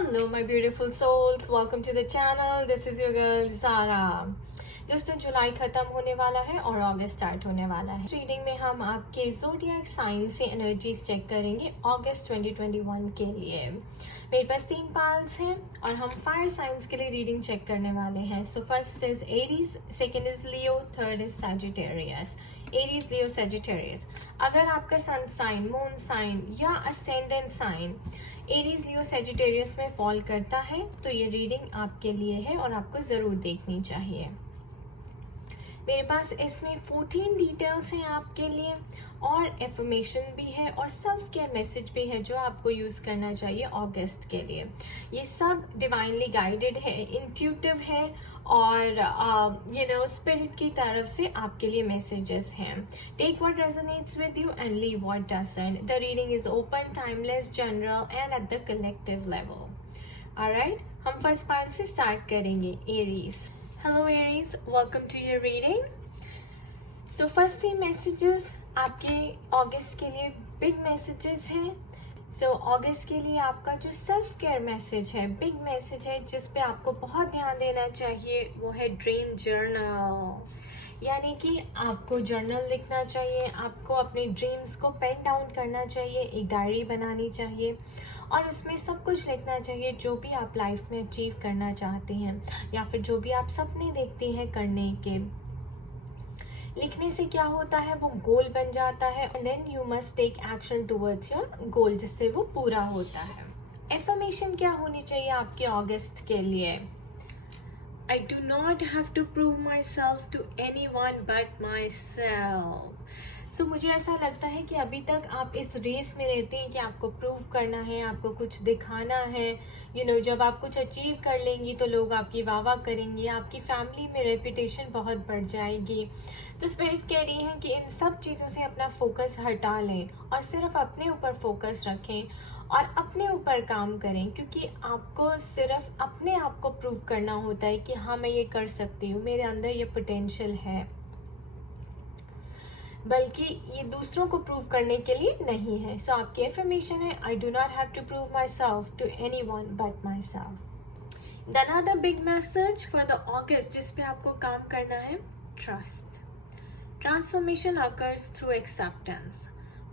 Hello my beautiful souls, welcome to the channel. This is your girl Zara. दोस्तों जुलाई खत्म होने वाला है और अगस्त स्टार्ट होने वाला है। रीडिंग में हम आपके ज़ोडिएक साइन से एनर्जीज चेक करेंगे अगस्त 2021 के लिए। मेरे पास 3 पाल्स हैं और हम फायर साइंस के लिए रीडिंग चेक करने वाले हैं। So first is Aries, second is Leo, third is Sagittarius. Aries, Leo, Sagittarius. अगर आपका सन साइन, मून साइन या असेंडेंट साइन एरीज, लियो, सैजिटेरियस में फॉल करता है तो ये रीडिंग आपके लिए है और आपको ज़रूर देखनी चाहिए। मेरे पास इसमें 14 डिटेल्स हैं आपके लिए और एफर्मेशन भी है और सेल्फ केयर मैसेज भी है जो आपको यूज़ करना चाहिए अगस्त के लिए। ये सब डिवाइनली गाइडेड है, इंट्यूटिव है और स्पिरिट की तरफ से आपके लिए मैसेजेस हैं। Take what resonates with you and leave what doesn't. The reading is open, timeless, general and at the collective level. Alright, हम फर्स्ट पार्ट से स्टार्ट करेंगे। Aries. Hello Aries, welcome to your reading. So first 3 messages आपके अगस्त के लिए big messages हैं। सो अगस्त के लिए आपका जो सेल्फ केयर मैसेज है, बिग मैसेज है जिस पे आपको बहुत ध्यान देना चाहिए, वो है ड्रीम जर्नल। यानी कि आपको जर्नल लिखना चाहिए, आपको अपने ड्रीम्स को पेन डाउन करना चाहिए, एक डायरी बनानी चाहिए और उसमें सब कुछ लिखना चाहिए जो भी आप लाइफ में अचीव करना चाहते हैं या फिर जो भी आप सपने देखते हैं करने के। लिखने से क्या होता है, वो गोल बन जाता है and then you must take action towards your goal, जिससे वो पूरा होता है। एफर्मेशन क्या होनी चाहिए आपके अगस्त के लिए? I do not have to prove myself to anyone but myself. So मुझे ऐसा लगता है कि अभी तक आप इस रेस में रहते हैं कि आपको प्रूव करना है, आपको कुछ दिखाना है। जब आप कुछ अचीव कर लेंगी तो लोग आपकी वाह करेंगे, आपकी फैमिली में रेपुटेशन बहुत बढ़ जाएगी। तो स्पिरिट कह रही है कि इन सब चीज़ों से अपना फोकस हटा लें और सिर्फ अपने ऊपर फोकस रखें और अपने ऊपर काम करें, क्योंकि आपको सिर्फ अपने आप को प्रूव करना होता है कि हाँ मैं ये कर सकती हूँ, मेरे अंदर ये पोटेंशियल है, बल्कि ये दूसरों को प्रूव करने के लिए नहीं है। सो आपकी एफर्मेशन है, I do not have to prove myself to anyone but myself. Then other big message for the August जिस पे आपको काम करना है, trust. Transformation occurs through acceptance.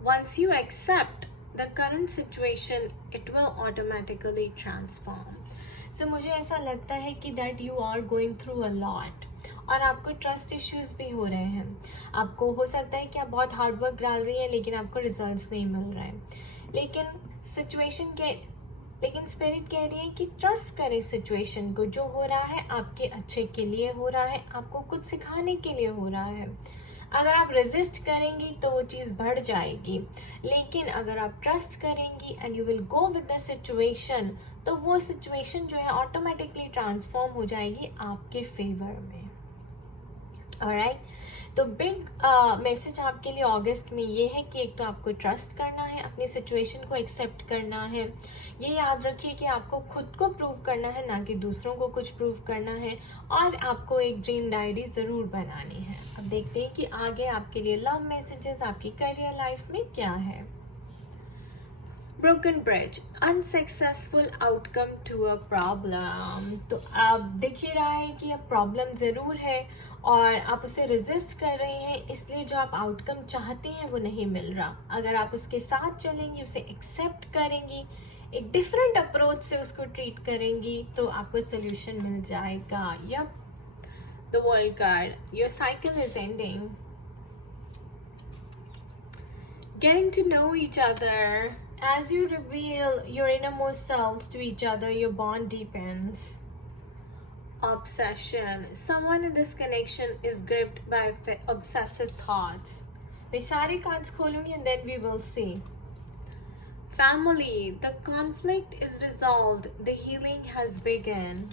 Once you accept the current situation, it will automatically transform. So मुझे ऐसा लगता है कि that you are going through a lot और आपको ट्रस्ट इश्यूज भी हो रहे हैं। आपको हो सकता है कि आप बहुत हार्ड वर्क डाल रही हैं लेकिन आपको रिजल्ट्स नहीं मिल रहे हैं। लेकिन स्पिरिट कह रही है कि ट्रस्ट करें सिचुएशन को, जो हो रहा है आपके अच्छे के लिए हो रहा है, आपको कुछ सिखाने के लिए हो रहा है। अगर आप रेजिस्ट करेंगी तो वो चीज़ बढ़ जाएगी, लेकिन अगर आप ट्रस्ट करेंगी and you will go with the situation तो वो सिचुएशन जो है ऑटोमेटिकली ट्रांसफॉर्म हो जाएगी आपके फेवर में। ऑलराइट, तो बिग मैसेज आपके लिए अगस्त में ये है कि एक तो आपको ट्रस्ट करना है, अपनी सिचुएशन को एक्सेप्ट करना है। ये याद रखिए कि आपको खुद को प्रूव करना है, ना कि दूसरों को कुछ प्रूव करना है, और आपको एक ड्रीम डायरी ज़रूर बनानी है। अब देखते हैं कि आगे आपके लिए लव मैसेजेस आपकी करियर लाइफ में क्या है। Broken bridge, unsuccessful outcome to a problem. तो आप दिख ही रहा है कि अब प्रॉब्लम ज़रूर है और आप उसे रेजिस्ट कर रहे हैं, इसलिए जो आप आउटकम चाहते हैं वो नहीं मिल रहा। अगर आप उसके साथ चलेंगी, उसे एक्सेप्ट करेंगी, एक डिफरेंट अप्रोच से उसको ट्रीट करेंगी तो आपको सोल्यूशन मिल जाएगा। Yup, the world card, your cycle is ending. Getting to know each other. As you reveal your innermost selves to each other, your bond deepens. Obsession. Someone in this connection is gripped by obsessive thoughts. मैं सारे cards खोलूंगी and then we will see. Family. The conflict is resolved. The healing has begun.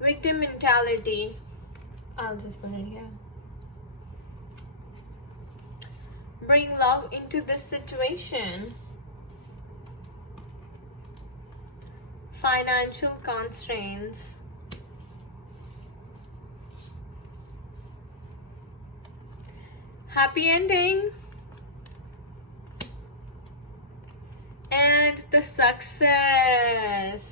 Victim mentality. I'll just put it here. Bring love into this situation. Financial constraints. Happy ending. the success.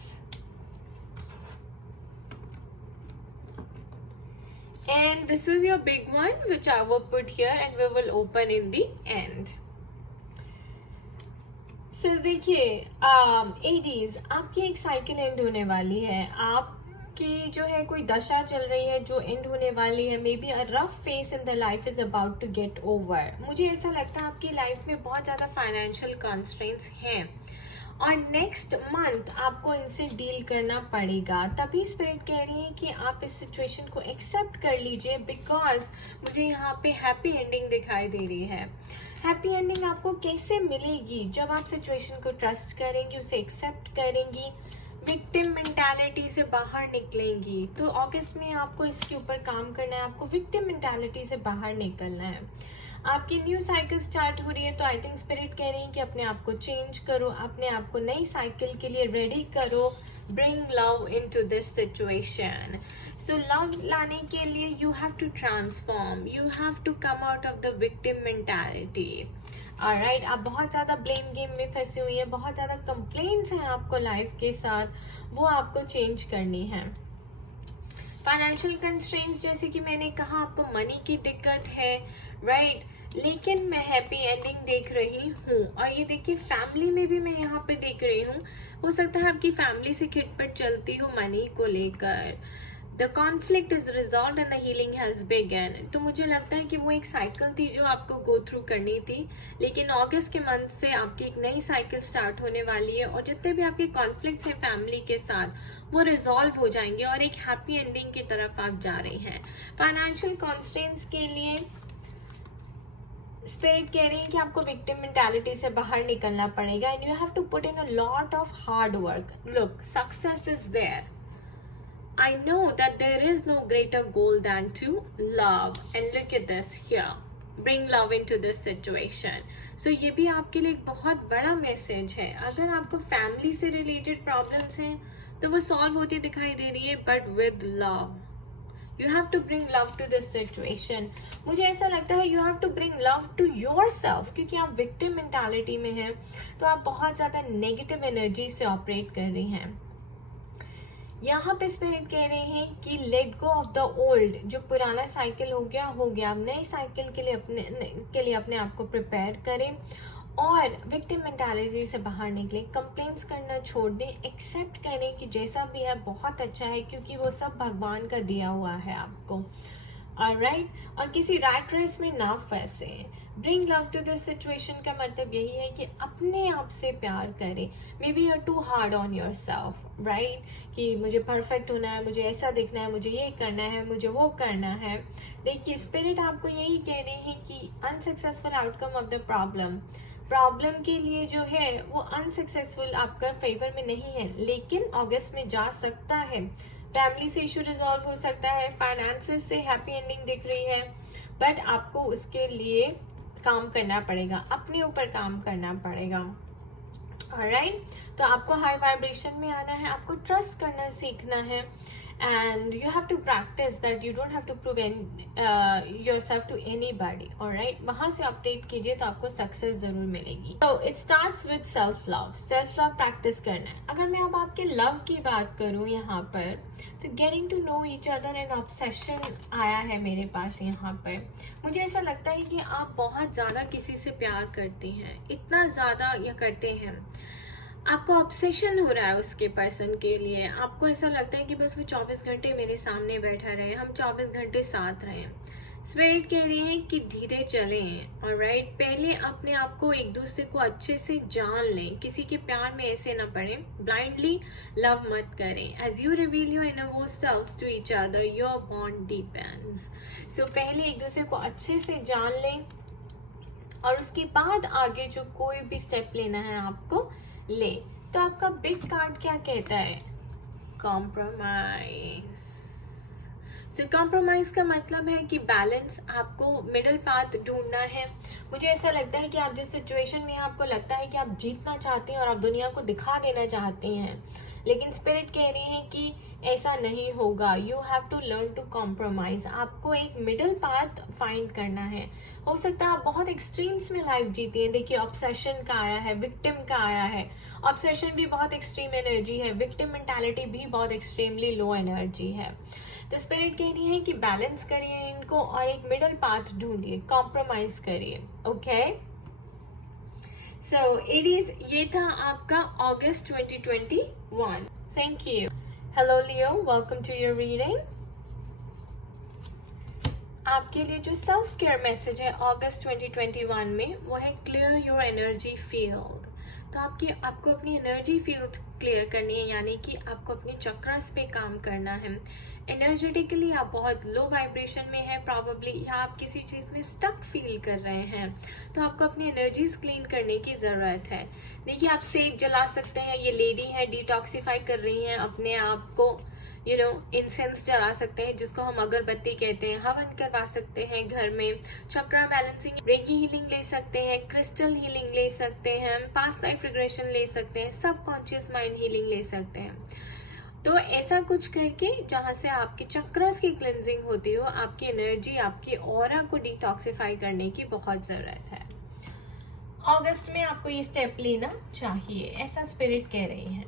And this is your big one, which I will put here and we will open in the end. So देखिए, Aedes, आपकी एक cycle and होने वाली है. आपकी जो है कोई दशा चल रही है जो एंड होने वाली है. Maybe a rough phase in the life is about to get over. मुझे ऐसा लगता है आपकी लाइफ में बहुत ज़्यादा फाइनेंशियल कॉन्स्ट्रेंट्स हैं और नेक्स्ट मंथ आपको इनसे डील करना पड़ेगा. तभी स्पिरिट कह रही है कि आप इस सिचुएशन को एक्सेप्ट कर लीजिए, बिकॉज मुझे यहाँ पे हैप्पी एंडिंग दिखाई दे रही है. हैप्पी एंडिंग आपको कैसे मिलेगी? जब आप सिचुएशन को ट्रस्ट करेंगी, उसे एक्सेप्ट करेंगी, विक्टिम मेंटालिटी से बाहर निकलेंगी. तो अगस्त में आपको इसके ऊपर काम करना है. आपको विक्टिम मेंटालिटी से बाहर निकलना है. आपकी न्यू साइकिल स्टार्ट हो रही है, तो आई थिंक स्पिरिट कह रही है कि अपने आप को चेंज करो, अपने आप को नई साइकिल के लिए रेडी करो. Bring love into this situation. So love लाने के लिए you have to transform. You have to come out of the victim mentality. Alright, आप बहुत ज़्यादा ब्लेम गेम में फंसी हुई है, बहुत ज़्यादा कंप्लेंट्स हैं आपको लाइफ के साथ, वो आपको चेंज करनी है. फाइनेंशियल कंस्ट्रेंट्स, जैसे कि मैंने कहा, आपको मनी की दिक्कत है, राइट? लेकिन मैं हैप्पी एंडिंग देख रही हूँ. और ये देखिए, फैमिली में भी मैं यहाँ पे देख रही हूँ. हो सकता है आपकी फैमिली से खिटपट चलती हो मनी को लेकर. The conflict is resolve and the healing has begin. तो मुझे लगता है कि वो एक साइकिल थी जो आपको गो थ्रू करनी थी, लेकिन अगस्त के मंथ से आपकी एक नई साइकिल स्टार्ट होने वाली है और जितने भी आपके कॉन्फ्लिक्ट्स हैं फैमिली के साथ, वो रिजॉल्व हो जाएंगे और एक हैप्पी एंडिंग की तरफ आप जा रही हैं. फाइनेंशियल कॉन्स्ट्रेंट्स के लिए स्पिरिट कह रही है कि आपको विक्टिम मेंटालिटी से बाहर निकलना पड़ेगा and you have to put in a lot of hard work. Look, success is there. I know that there is no greater goal than to love, and look at this here. Bring love into this situation. So ये भी आपके लिए एक बहुत बड़ा message है. अगर आपको फैमिली से रिलेटेड प्रॉब्लम्स हैं तो वो सॉल्व होती दिखाई दे रही है, but with love. You have to bring love to this situation. मुझे ऐसा लगता है you have to bring love to yourself, क्योंकि आप victim mentality में हैं, तो आप बहुत ज़्यादा नेगेटिव एनर्जी से ऑपरेट कर रही हैं. यहाँ पे स्पिरिट कह रहे हैं कि let go of the old. जो पुराना साइकिल हो गया. अब नई साइकिल के लिए अपने आप को प्रिपेयर करें और विक्टिम मेंटालिटी से बाहर निकले. कंप्लेंट्स करना छोड़ दें, एक्सेप्ट करें कि जैसा भी है बहुत अच्छा है, क्योंकि वो सब भगवान का दिया हुआ है आपको. ऑलराइट, और किसी रैट रेस में ना फंसे. Bring love to this situation का मतलब यही है कि अपने आप से प्यार करें. Maybe you are too hard on yourself, right? कि मुझे परफेक्ट होना है, मुझे ऐसा दिखना है, मुझे ये करना है, मुझे वो करना है. देखिए, स्पिरिट आपको यही कह रहे हैं कि unsuccessful outcome of the problem के लिए जो है वो अनसक्सेसफुल आपका फेवर में नहीं है, लेकिन अगस्त में जा सकता है. फैमिली से इशू रिजॉल्व हो सकता है, फाइनेंसेस से हैप्पी एंडिंग दिख रही है, बट आपको उसके लिए काम करना पड़ेगा, अपने ऊपर काम करना पड़ेगा. ऑलराइट, तो आपको हाई वाइब्रेशन में आना है, आपको ट्रस्ट करना सीखना है, and you have to practice that you don't have to prove yourself to anybody. alright, वहाँ से ऑपरेट कीजिए तो आपको सक्सेस जरूर मिलेगी. so it starts with self love practice करना है. अगर मैं अब आपके लव की बात करूँ यहाँ पर, तो getting to know each other and obsession आया है मेरे पास यहाँ पर. मुझे ऐसा लगता है कि आप बहुत ज़्यादा किसी से प्यार करती हैं, इतना ज़्यादा या करते हैं, आपको ऑब्सेशन हो रहा है उसके पर्सन के लिए. आपको ऐसा लगता है कि बस वो 24 घंटे मेरे सामने बैठा रहे, हम 24 घंटे साथ रहें. स्पिरिट कह रही है कि धीरे चलें. ऑलराइट, पहले अपने आप को एक दूसरे को अच्छे से जान लें, किसी के प्यार में ऐसे ना पड़े, ब्लाइंडली लव मत करें. As you reveal your inner selves to each other, your bond deepens. So पहले एक दूसरे को अच्छे से जान लें और उसके बाद आगे जो कोई भी स्टेप लेना है आपको ले. तो आपका बिग कार्ड क्या कहता है? कॉम्प्रोमाइज. सो कॉम्प्रोमाइज का मतलब है कि बैलेंस, आपको मिडिल पाथ ढूंढना है. मुझे ऐसा लगता है कि आप जिस सिचुएशन में आपको लगता है कि आप जीतना चाहते हैं और आप दुनिया को दिखा देना चाहते हैं, लेकिन स्पिरिट कह रही है कि ऐसा नहीं होगा. You have to learn to compromise. आपको एक मिडल पाथ फाइंड करना है. हो सकता है आप बहुत एक्सट्रीम्स में लाइफ जीती हैं. देखिए ऑब्सेशन का आया है, विक्टिम का आया है. ऑब्सेशन भी बहुत एक्सट्रीम एनर्जी है, विक्टिम मेंटालिटी भी बहुत एक्सट्रीमली लो एनर्जी है. तो स्पिरिट कह रही है कि बैलेंस करिए इनको और एक मिडल पाथ ढूंढिए, कॉम्प्रोमाइज करिए. ओके, सो एरीज, ये था आपका अगस्त 2021. Thank you. Hello Leo, welcome to your reading. आपके लिए जो सेल्फ केयर मैसेज है अगस्त 2021 में, वो है क्लियर योर एनर्जी फील्ड. तो आपको अपनी एनर्जी फील्ड क्लियर करनी है, यानी कि आपको अपने चक्रस पे काम करना है. एनर्जेटिकली आप बहुत लो वाइब्रेशन में है प्रॉबेबली, या आप किसी चीज़ में स्टक फील कर रहे हैं, तो आपको अपनी एनर्जीज क्लीन करने की ज़रूरत है. देखिए आप सेक जला सकते हैं. ये लेडी है, डिटॉक्सिफाई कर रही हैं अपने आप को. इंसेंस जला सकते हैं, जिसको हम अगरबत्ती कहते हैं. हवन करवा सकते हैं घर में. चक्रा बैलेंसिंग, रेकी हीलिंग ले सकते हैं, क्रिस्टल हीलिंग ले सकते हैं, पास्ट लाइफ रिग्रेशन ले सकते हैं, सबकॉन्शियस माइंड हीलिंग ले सकते हैं. तो ऐसा कुछ करके जहाँ से आपके चक्रस की क्लेंजिंग होती हो, आपकी एनर्जी, आपकी ऑरा को डिटॉक्सिफाई करने की बहुत ज़रूरत है. अगस्त में आपको ये स्टेप लेना चाहिए, ऐसा स्पिरिट कह रही है.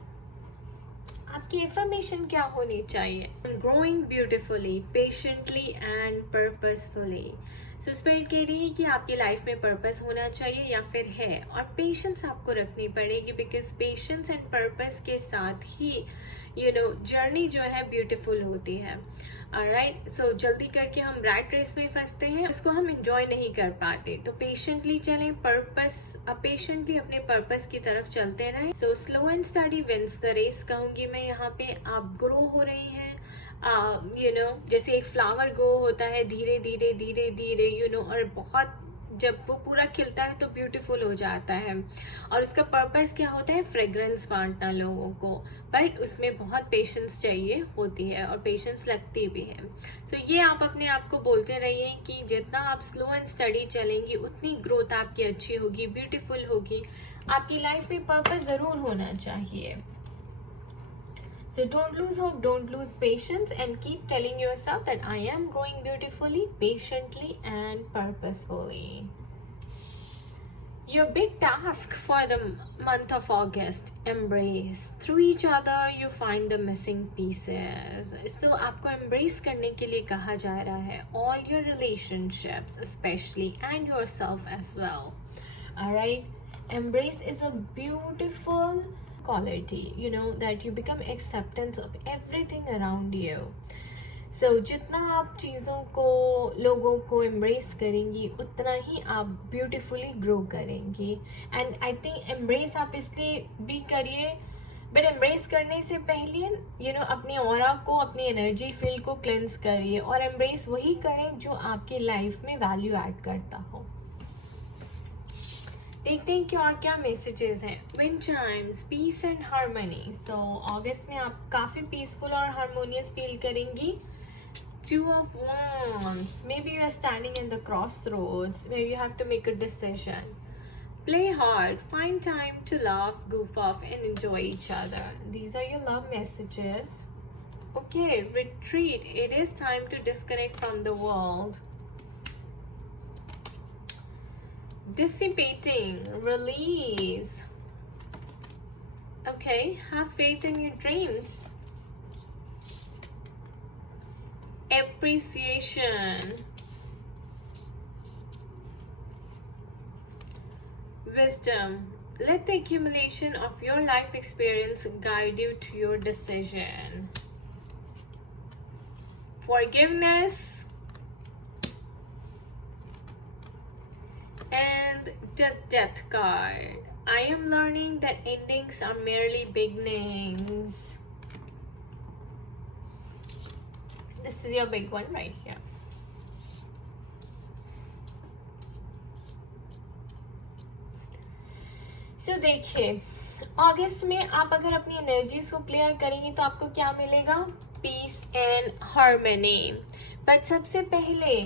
आपकी इन्फॉर्मेशन क्या होनी चाहिए? Growing beautifully, patiently and purposefully. So spirit कह रही है कि आपकी लाइफ में पर्पस होना चाहिए या फिर है, और पेशेंस आपको रखनी पड़ेगी, बिकॉज पेशेंस एंड पर्पस के साथ ही जर्नी जो है ब्यूटीफुल होती है. ऑलराइट, सो जल्दी करके हम रैट रेस में फंसते हैं, इसको हम इंजॉय नहीं कर पाते. तो पेशेंटली चलें, पेशेंटली अपने पर्पस की तरफ चलते रहें. So slow and steady wins the race कहूंगी मैं यहाँ पे. आप ग्रो हो रही हैं, जैसे एक फ्लावर ग्रो होता है धीरे धीरे धीरे धीरे, और बहुत जब वो पूरा खिलता है तो ब्यूटीफुल हो जाता है. और उसका पर्पस क्या होता है? फ्रेग्रेंस बांटना लोगों को. बट उसमें बहुत पेशेंस चाहिए होती है, और पेशेंस लगती भी है. सो ये आप अपने आप को बोलते रहिए कि जितना आप स्लो एंड स्टडी चलेंगी, उतनी ग्रोथ आपकी अच्छी होगी, ब्यूटीफुल होगी. आपकी लाइफ में पर्पस जरूर होना चाहिए. So don't lose hope, don't lose patience, and keep telling yourself that I am growing beautifully, patiently and purposefully. Your big task for the month of August, embrace. Through each other you find the missing pieces. So आपको embrace करने के लिए कहा जा रहा है, all your relationships especially, and yourself as well. Alright, embrace is a beautiful quality, that you become acceptance of everything around you. So जितना आप चीज़ों को, लोगों को embrace करेंगी, उतना ही आप beautifully grow करेंगी. And I think embrace आप इसलिए भी करिए, but embrace करने से पहले अपनी ऑरा को, अपनी एनर्जी फील्ड को क्लेंस करिए, और embrace वही करें जो आपकी लाइफ में वैल्यू ऐड करता हो. देखते हैं कि और क्या मैसेजेस हैं. Wind chimes, peace and harmony. So अगस्त में आप काफ़ी पीसफुल और हार्मोनियस फील करेंगी. 2 of Wands. Maybe you are standing in the crossroads where you have to make a decision. Play hard, find time to laugh, goof off and enjoy each other. These are your love messages. Okay, retreat. It is time to disconnect from the world. Dissipating, release. Okay, have faith in your dreams. Appreciation. Wisdom. Let the accumulation of your life experience guide you to your decision. Forgiveness. And the Death card. I am learning that endings are merely beginnings. This is your big one right here. So देखिए, अगस्त में आप अगर अपनी energies को clear करेंगे तो आपको क्या मिलेगा? Piece and harmony. बट सबसे पहले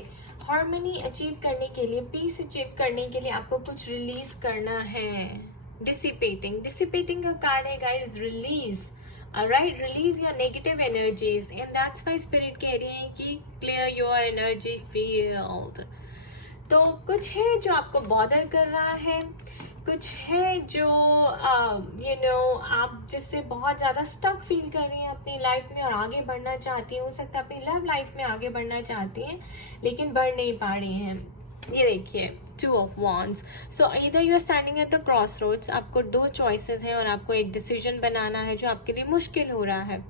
हार्मनी अचीव करने के लिए, पीस अचीव करने के लिए आपको कुछ रिलीज करना है. डिसिपेटिंग का कार्ड है guys, release. Alright, release your negative energies and that's why spirit कह रही है कि clear your energy field. तो कुछ है जो आपको बॉदर कर रहा है, कुछ है जो आप जिससे बहुत ज़्यादा स्टक फील कर रही हैं अपनी लाइफ में और आगे बढ़ना चाहती हैं. हो सकता है अपनी लव लाइफ में आगे बढ़ना चाहती हैं लेकिन बढ़ नहीं पा रही हैं. ये देखिए 2 of Wands. सो इधर you are standing at the crossroads. आपको 2 चॉइसेस हैं और आपको एक डिसीजन बनाना है जो आपके लिए मुश्किल हो रहा है,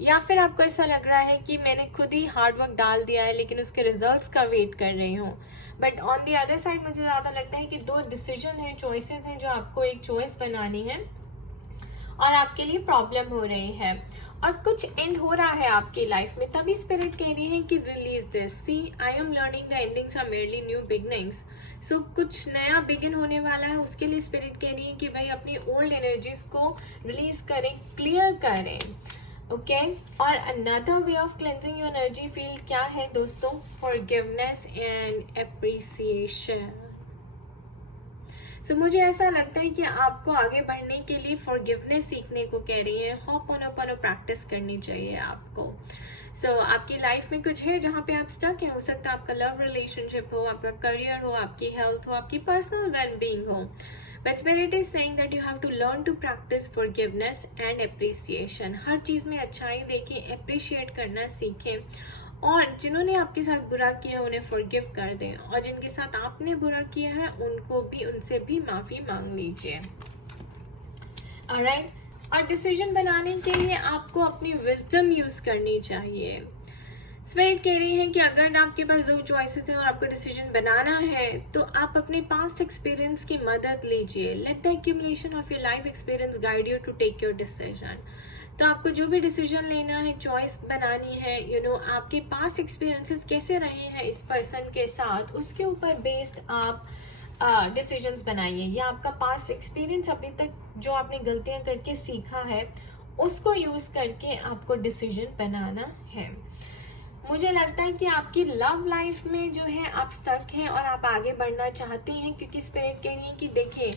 या फिर आपको ऐसा लग रहा है कि मैंने खुद ही हार्ड वर्क डाल दिया है लेकिन उसके रिजल्ट्स का वेट कर रही हूँ. But on the other side मुझे ज़्यादा लगता है कि 2 डिसीजन हैं, चॉइसेस हैं जो आपको एक चॉइस बनानी है और आपके लिए प्रॉब्लम हो रही है और कुछ एंड हो रहा है आपकी लाइफ में. तभी स्पिरिट कह रही है कि release this. See I am learning the endings are merely new beginnings. So कुछ नया बिगिन होने वाला है, उसके लिए स्पिरिट कह रही है कि भाई अपनी ओल्ड एनर्जीज को रिलीज करें, क्लियर करें. ओके और another way of cleansing your energy field क्या है दोस्तों? Forgiveness and appreciation. सो मुझे ऐसा लगता है कि आपको आगे बढ़ने के लिए फॉरगिवनेस सीखने को कह रही है. होपोनोपोनो प्रैक्टिस करनी चाहिए आपको. सो आपकी लाइफ में कुछ है जहाँ पे आप स्टक हैं. हो सकता है आपका लव रिलेशनशिप हो, आपका करियर हो, आपकी हेल्थ हो, आपकी पर्सनल वेल बीइंग हो. But Spirit is saying that you have to learn to practice forgiveness and appreciation. हर चीज़ में अच्छाई देखें, appreciate करना सीखें और जिन्होंने आपके साथ बुरा किया उन्हें forgive कर दें और जिनके साथ आपने बुरा किया है उनसे भी माफ़ी मांग लीजिए. Alright? और डिसीजन बनाने के लिए आपको अपनी wisdom यूज़ करनी चाहिए. स्पिरिट कह रही है कि अगर आपके पास 2 चॉइसेस हैं और आपको डिसीजन बनाना है तो आप अपने पास्ट एक्सपीरियंस की मदद लीजिए. Let the accumulation of your life experience guide you to take your decision. तो आपको जो भी डिसीजन लेना है, चॉइस बनानी है, आपके पास्ट एक्सपीरियंसेस कैसे रहे हैं इस पर्सन के साथ, उसके ऊपर बेस्ड आप डिसीजंस बनाइए. या आपका पास्ट एक्सपीरियंस अभी तक जो आपने गलतियां करके सीखा है उसको यूज करके आपको डिसीजन बनाना है. मुझे लगता है कि आपकी लव लाइफ में जो है आप स्टक हैं और आप आगे बढ़ना चाहती हैं क्योंकि स्पिरिट कह रही है कि देखिए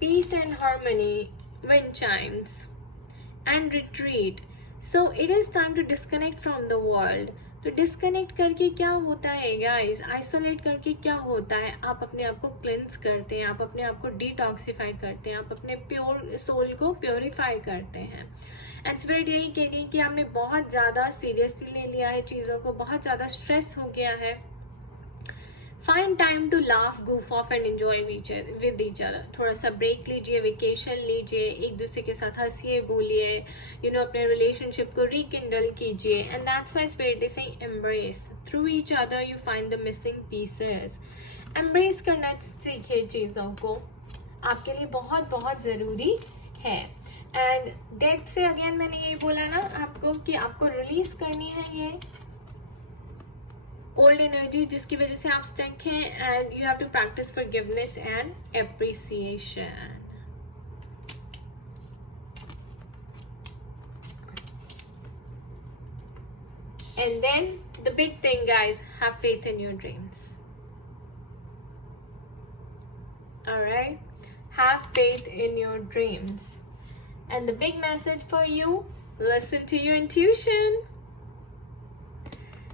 peace and harmony wind chimes and retreat. So it is time to disconnect from the world. तो डिस्कनेक्ट करके क्या होता है गाइस, आइसोलेट करके क्या होता है, आप अपने आप को क्लेंस करते हैं, आप अपने आप को डिटॉक्सिफाई करते हैं, आप अपने प्योर सोल को प्योरीफाई करते हैं. एंड स्पिरिट यही कह रही है कि आपने बहुत ज़्यादा सीरियसली ले लिया है चीज़ों को, बहुत ज़्यादा स्ट्रेस हो गया है. Find time to laugh, goof off and enjoy with each other. थोड़ा सा ब्रेक लीजिए, वेकेशन लीजिए, एक दूसरे के साथ हंसिए, बोलिए, अपने रिलेशनशिप को रिकिंडल कीजिए. And that's why spirit is saying embrace. Through each other you find the missing pieces. Embrace करना सीखिए चीज़ों को, आपके लिए बहुत बहुत ज़रूरी है. एंड डेथ से अगेन मैंने ये बोला ना आपको कि आपको रिलीज करनी है ये ओल्ड एनर्जी जिसकी वजह से आप स्टक हैं. And you have to practice forgiveness and appreciation. And then the big thing guys, have faith in your dreams. Alright, have faith in your dreams. And the big message for you, listen to your intuition.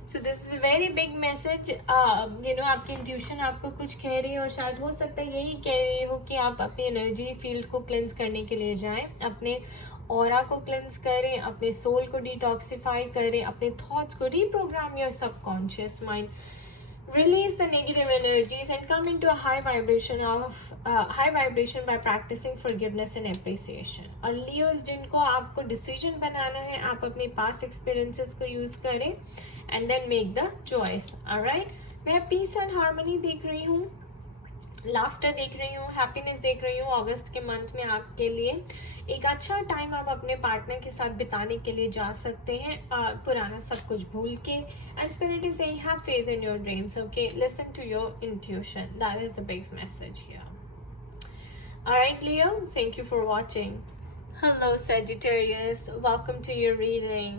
So this is a very big message. आपकी intuition आपको कुछ कह रही है और शायद हो सकता है यही कह रही हो कि आप अपनी एनर्जी फील्ड को क्लेंस करने के लिए जाएं, अपने ऑरा को क्लेंस करें, अपने सोल को डिटॉक्सिफाई करें, अपने थॉट्स को reprogram your subconscious mind. Release the negative energies and come into a high vibration by practicing forgiveness and appreciation. और Leos जिनको आपको decision बनाना है, आप अपने past experiences को use करें and then make the choice. Alright? मैं peace and harmony देख रही हूँ, लाफ्टर देख रही हूँ, हैप्पीनेस देख रही हूँ. अगस्त के मंथ में आपके लिए एक अच्छा टाइम आप अपने पार्टनर के साथ बिताने के लिए जा सकते हैं, पुराना सब कुछ भूल के. And spirit is saying have faith in your dreams. Okay, listen to your intuition. That is the big message here. Alright Leo, thank you for watching. Hello Sagittarius, welcome to your reading.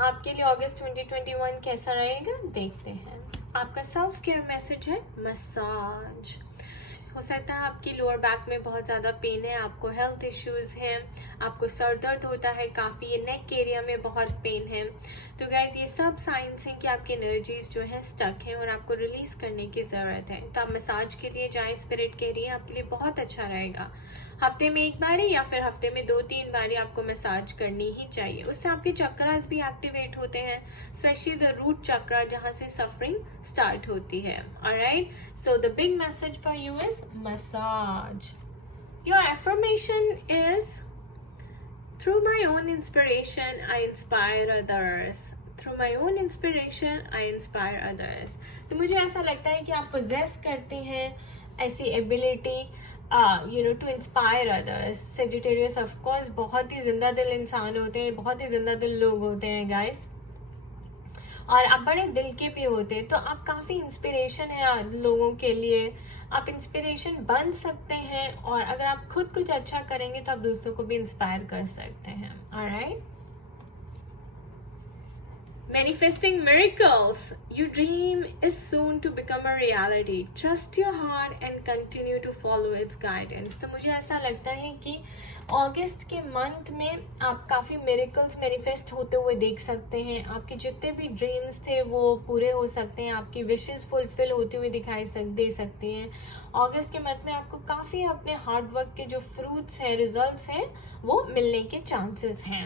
आपके लिए अगस्त 2021 कैसा रहेगा देखते हैं. आपका self care message है massage. हो सकता है आपकी लोअर बैक में बहुत ज़्यादा पेन है, आपको हेल्थ इश्यूज़ हैं, आपको सर दर्द होता है काफ़ी, नेक एरिया में बहुत पेन है। तो गाइज ये सब साइंस हैं कि आपकी एनर्जीज जो है स्टक हैं और आपको रिलीज़ करने की ज़रूरत है। तो आप मसाज के लिए जाएँ, स्पिरिट कह रही है आपके लिए बहुत अच्छा रहेगा। हफ्ते में एक बारी या फिर हफ्ते में 2-3 बारी आपको मसाज करनी ही चाहिए। उससे आपके चक्रास भी एक्टिवेट होते हैं, स्पेशली द रूट चक्रा जहाँ से सफरिंग स्टार्ट होती है। Alright, so the big message for you is massage. Your affirmation is through my own inspiration I inspire others, through my own inspiration I inspire others। तो मुझे ऐसा लगता है कि आप पोजेस करते हैं ऐसी ability to inspire others. Sagittarius of course बहुत ही जिंदा दिल इंसान होते हैं, बहुत ही जिंदा दिल लोग होते हैं गाइस, और आप बड़े दिल के भी होते हैं। तो आप काफ़ी इंस्पिरेशन है लोगों के लिए, आप इंस्पिरेशन बन सकते हैं, और अगर आप खुद कुछ अच्छा करेंगे तो आप दूसरों को भी इंस्पायर कर सकते हैं। Alright, manifesting miracles, your dream is soon to become a reality, trust your heart and continue to follow its guidance। तो मुझे ऐसा लगता है कि अगस्त के मंथ में आप काफ़ी मिरेकल्स मैनिफेस्ट होते हुए देख सकते हैं, आपके जितने भी ड्रीम्स थे वो पूरे हो सकते हैं, आपकी विशेस फुलफिल होती हुई दे सकती हैं। अगस्त के मंथ में आपको काफ़ी अपने हार्ड वर्क के जो फ्रूट्स हैं, रिजल्ट्स हैं, वो मिलने के चांसेस हैं।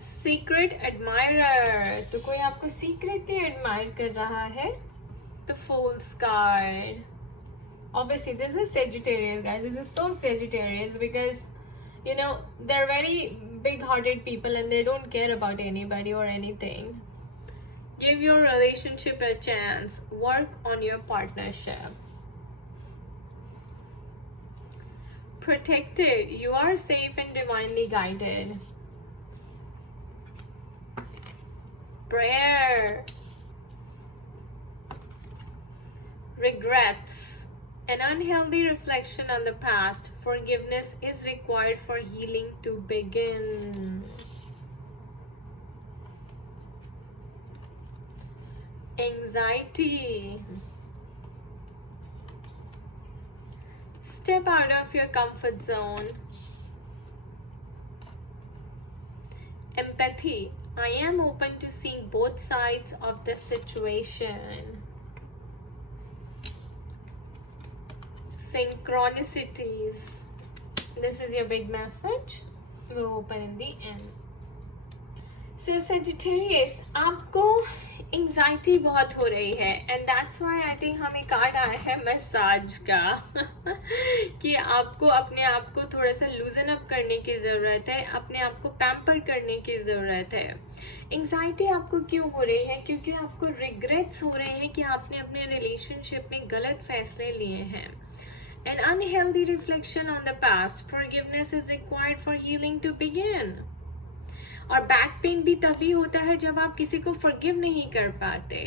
सीक्रेट एडमायरर, तो कोई आपको सीक्रेटली एडमायर कर रहा है। The fools card, obviously this is Sagittarius guys, this is so Sagittarius because you know they're very big hearted people and they don't care about anybody or anything. Give your relationship a chance, work on your partnership. Protected, you are safe and divinely guided. Prayer, regrets, an unhealthy reflection on the past, forgiveness is required for healing to begin. Anxiety, step out of your comfort zone. Empathy, I am open to seeing both sides of the situation. Synchronicities, this is your big message, we'll open in the end. So Sagittarius, आपको anxiety बहुत हो रही है and that's why I think हमें card आया है massage का कि आपको अपने आप को थोड़ा सा लूजन अप करने की ज़रूरत है, अपने आप को पैम्पर करने की ज़रूरत है। एंजाइटी आपको क्यों हो रही है? क्योंकि आपको रिग्रेट्स हो रहे हैं कि आपने अपने रिलेशनशिप में गलत फैसले लिए हैं। An unhealthy reflection on the past, forgiveness is required for healing to begin। और बैक पेन भी तभी होता है जब आप किसी को फॉरगिव नहीं कर पाते।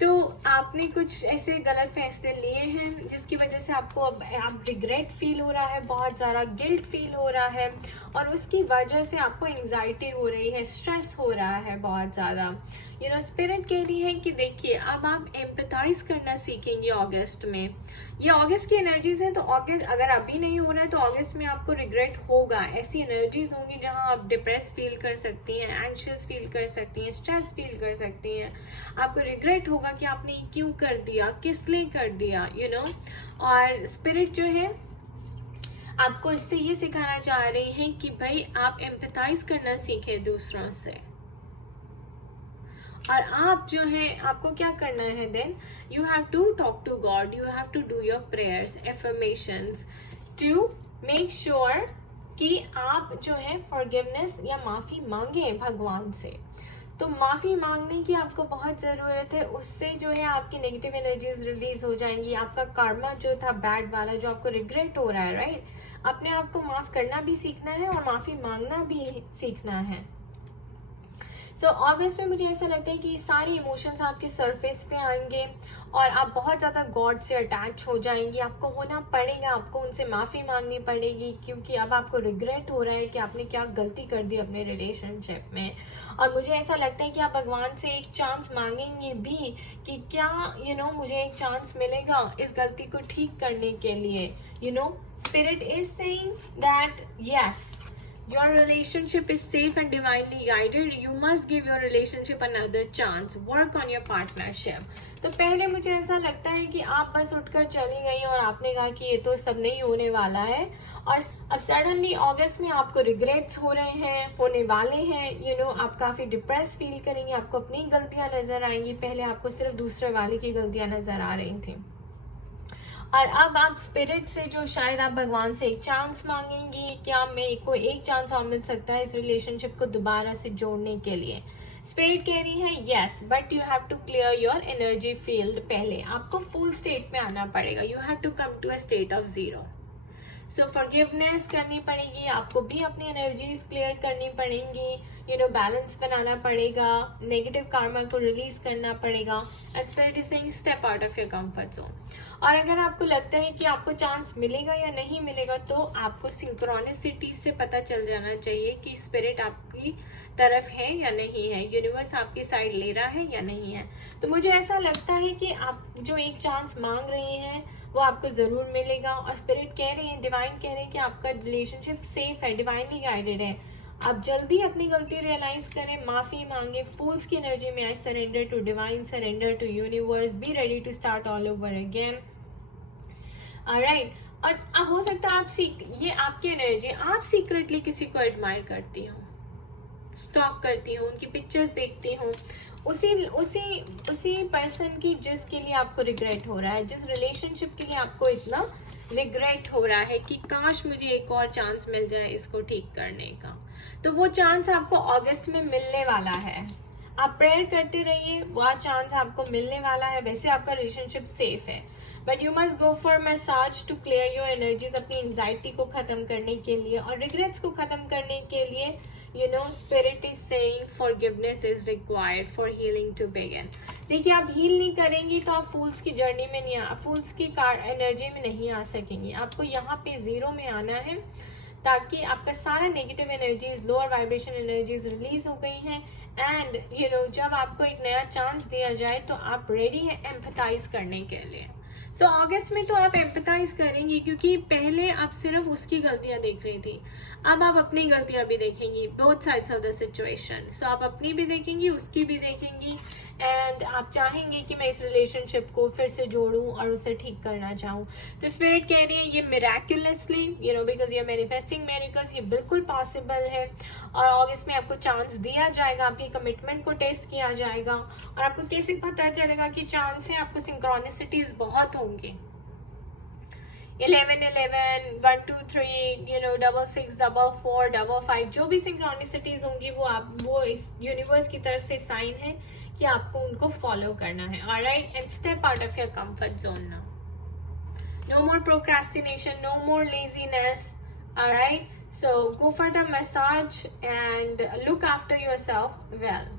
तो आपने कुछ ऐसे गलत फैसले लिए हैं जिसकी वजह से आपको अब आप रिग्रेट फील हो रहा है, बहुत ज़्यादा गिल्ट फील हो रहा है, और उसकी वजह से आपको एंजाइटी हो रही है, स्ट्रेस हो रहा है बहुत ज़्यादा। स्पिरिट कह रही है कि देखिए अब आप एम्पैथाइज करना सीखेंगे अगस्त में। ये अगस्त की एनर्जीज हैं, तो अगस्त अगर अभी नहीं हो रहा है तो अगस्त में आपको रिग्रेट होगा। ऐसी एनर्जीज होंगी जहां आप डिप्रेस फील कर सकती हैं, एंशियस फील कर सकती हैं, स्ट्रेस फील कर सकती हैं। आपको रिग्रेट होगा कि आपने ये क्यों कर दिया, किस लिए कर दिया, और स्पिरिट जो है आपको इससे ये सिखाना चाह रही है कि भाई आप एम्पैथाइज करना सीखें दूसरों से। और आप जो है आपको क्या करना है, then you have to talk to God, you have to do your prayers, affirmations to make sure कि आप जो है फॉरगिवनेस या माफ़ी मांगे भगवान से। तो माफ़ी मांगने की आपको बहुत ज़रूरत है, उससे जो है आपकी नेगेटिव एनर्जीज रिलीज हो जाएंगी। आपका कर्मा जो था बैड वाला, जो आपको रिग्रेट हो रहा है, राइट, अपने आप को माफ़ करना भी सीखना है और माफ़ी मांगना भी सीखना है। सो अगस्त में मुझे ऐसा लगता है कि सारे इमोशंस आपके सरफेस पे आएंगे और आप बहुत ज़्यादा गॉड से अटैच हो जाएंगी। आपको होना पड़ेगा, आपको उनसे माफ़ी मांगनी पड़ेगी, क्योंकि अब आपको रिग्रेट हो रहा है कि आपने क्या गलती कर दी अपने रिलेशनशिप में। और मुझे ऐसा लगता है कि आप भगवान से एक चांस मांगेंगे भी कि क्या मुझे एक चांस मिलेगा इस गलती को ठीक करने के लिए। Spirit is saying that yes, your relationship is safe and divinely guided. You must give your relationship another chance. Work on your partnership. तो पहले मुझे ऐसा लगता है कि आप बस उठकर चली गई और आपने कहा कि ये तो सब नहीं होने वाला है, और अब सडनली अगस्त में आपको रिग्रेट्स हो रहे हैं, होने वाले हैं। आप काफी डिप्रेस फील करेंगी, आपको अपनी गलतियां नजर आएंगी। पहले आपको सिर्फ दूसरे वाले की गलतियां नजर आ रही थी, और अब आप स्पिरिट से जो शायद आप भगवान से एक चांस मांगेंगी, क्या मेरे को एक चांस और मिल सकता है इस रिलेशनशिप को दोबारा से जोड़ने के लिए। स्पिरिट कह रही है yes, but you have to clear your energy field. पहले आपको फुल स्टेट में आना पड़ेगा। You have to come to a state of zero. So forgiveness करनी पड़ेगी, आपको भी अपनी एनर्जीज क्लियर करनी पड़ेंगी। बैलेंस बनाना पड़ेगा, नेगेटिव कार्मा को रिलीज करना पड़ेगा। And spirit is saying step out of your comfort zone. और अगर आपको लगता है कि आपको चांस मिलेगा या नहीं मिलेगा, तो आपको सिंक्रोनिसिटी से पता चल जाना चाहिए कि स्पिरिट आपकी तरफ है या नहीं है, यूनिवर्स आपकी साइड ले रहा है या नहीं है। तो मुझे ऐसा लगता है कि आप जो एक चांस मांग रहे हैं वो आपको जरूर मिलेगा। और स्पिरिट कह रहे हैं, डिवाइन कह रहे हैं कि आपका रिलेशनशिप सेफ है, डिवाइनली गाइडेड है। आप जल्दी अपनी गलती रियलाइज करें, माफी मांगे, फूल्स की एनर्जी में आए, surrender to divine, surrender to universe, be ready to start all over again. Alright. और अब हो सकता है ये आपकी एनर्जी, आप सीक्रेटली किसी को एडमायर करती हो, स्टॉक करती हूँ, उनकी पिक्चर्स देखती हूँ, उसी पर्सन की जिसके लिए आपको रिग्रेट हो रहा है, जिस रिलेशनशिप के लिए आपको इतना रिग्रेट हो रहा है कि काश मुझे एक और चांस मिल जाए इसको ठीक करने का। तो वो चांस आपको अगस्त में मिलने वाला है। आप प्रेयर करते रहिए, वो चांस आपको मिलने वाला है। वैसे आपका रिलेशनशिप सेफ है, but you must go for massage to clear your energies, अपनी एंजाइटी को खत्म करने के लिए और रिग्रेट्स को खत्म करने के लिए। Spirit is saying forgiveness is required for healing to begin. देखिए, आप हील नहीं करेंगी तो आप फूल्स की जर्नी में नहीं फूल्स की एनर्जी में नहीं आ सकेंगी। आपको यहाँ पे जीरो में आना है, ताकि आपका सारा negative energies, lower vibration energies release हो गई हैं। एंड जब आपको एक नया चांस दिया जाए तो आप रेडी हैं एम्पैथाइज करने के लिए। सो अगस्त में तो आप एम्पैथाइज करेंगी, क्योंकि पहले आप सिर्फ उसकी गलतियां देख रही थी, अब आप अपनी गलतियां भी देखेंगी, both sides of the situation. So आप अपनी भी देखेंगी, उसकी भी देखेंगी, एंड आप चाहेंगे कि मैं इस रिलेशनशिप को फिर से जोड़ूं और उसे ठीक करना चाहूं। तो स्पिरिट कह रही है ये miraculously, because you are manifesting miracles, ये बिल्कुल पॉसिबल है। और अगस्त में आपको चांस दिया जाएगा, आपकी कमिटमेंट को टेस्ट किया जाएगा। और आपको कैसे पता चलेगा कि चांस है? आपको सिंक्रोनिसिटीज बहुत होंगी, 11-11, 1-2-3, 6-6, 4-4, 5-5, जो भी सिंक्रोनिसिटीज होंगी वो इस यूनिवर्स की तरफ से साइन है कि आपको उनको फॉलो करना है। Alright, and step out of your comfort zone now. No more procrastination, no more laziness. Alright, so go for the massage and look after yourself well.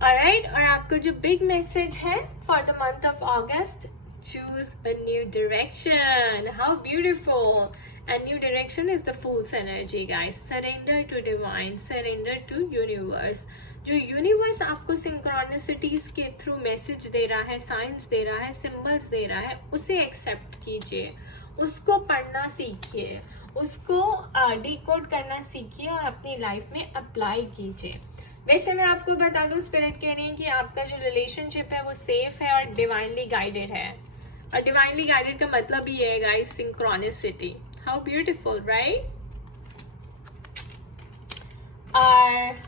Alright, और आपको जो big message है for the month of August, choose a new direction. How beautiful! And new direction is the Fool's energy, guys. Surrender to divine, surrender to universe. जो universe आपको सिंक्रोनिसिटीज के through message दे रहा है, science दे रहा है, symbols दे रहा है, उसे एक्सेप्ट कीजिए, उसको पढ़ना सीखिए, उसको डिकोड करना सीखिए और अपनी लाइफ में अप्लाई कीजिए। वैसे मैं आपको बता दूं, स्पिरिट कह रही है कि आपका जो रिलेशनशिप है वो सेफ है और डिवाइनली गाइडेड है। और डिवाइनली गाइडेड का मतलब ये है guys, synchronicity. How beautiful, right? और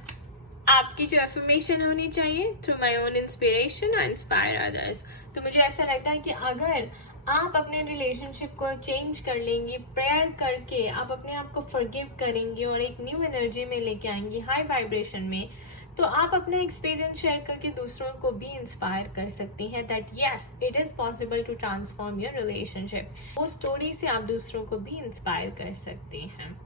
आपकी जो एफर्मेशन होनी चाहिए, through my own inspiration I inspire others. तो मुझे ऐसा लगता है कि अगर आप अपने रिलेशनशिप को चेंज कर लेंगी, प्रेयर करके आप अपने आप को फॉरगिव करेंगी और एक न्यू एनर्जी में लेके आएंगी, हाई वाइब्रेशन में, तो आप अपना एक्सपीरियंस शेयर करके दूसरों को भी इंस्पायर कर सकती हैं that yes, it is possible to transform your relationship. वो स्टोरी से आप दूसरों को भी इंस्पायर कर सकती हैं।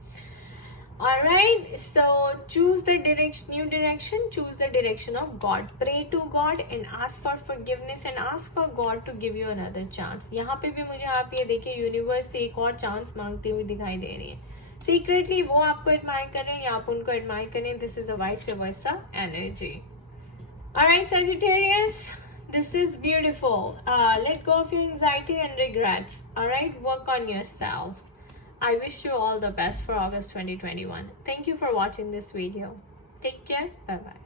Alright, so choose the direction, new direction, choose the direction of God. Pray to God and ask for forgiveness and ask for God to give you another chance. यहाँ पे भी मुझे आप ये देखिए यूनिवर्स से एक और चांस मांगती हुई दिखाई दे रही है. सीक्रेटली वो आपको एडमायर कर रहे हैं या आप उनको एडमायर कर रहे हैं. This is a vice versa energy. Alright, Sagittarius, this is beautiful. Let go of your anxiety and regrets. Alright, work on yourself. I wish you all the best for August 2021. Thank you for watching this video. Take care. Bye-bye.